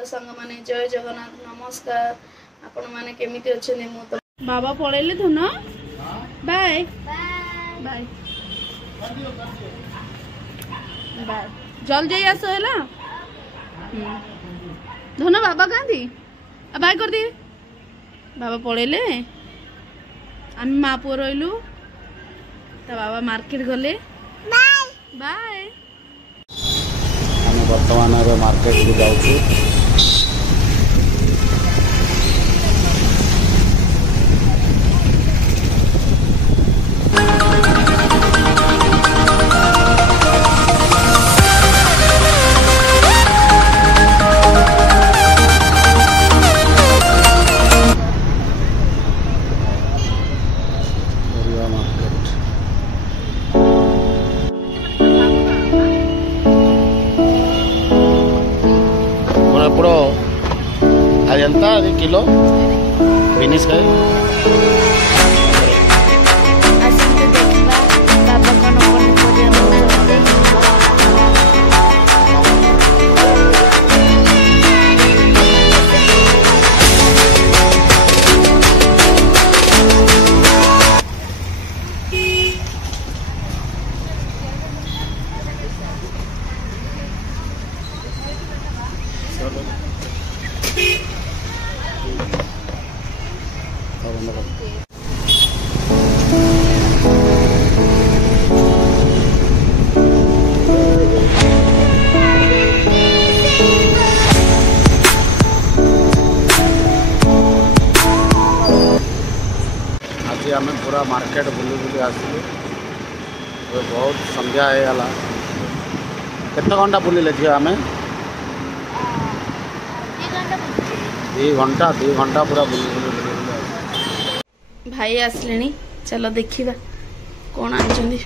hello सांग माने जय जगन्नाथ नमस्कार आपण माने केमिति अछने मु तो बाबा पळेले धन बाय बाय बाय जल जाई आसो हैला धन बाबा कांदी बाय कर दे बाबा पळेले आम मा पो रहिलु ता बाबा मार्केट गले बाय बाय हम वर्तमान मार्केट को जाऊँ पूरा अजंता किलो बिनिस का आज आम पूरा मार्केट बुली बुली आसलु बहुत संध्या होगा केते घंटा बुलिले झील आम 2 घंटा पूरा बुली बुली भाई आसले चलो देखा कौन आनी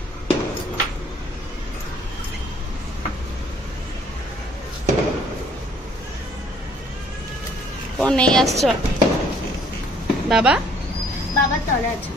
कौन नहीं आस बाबा बाबा तले अच्छा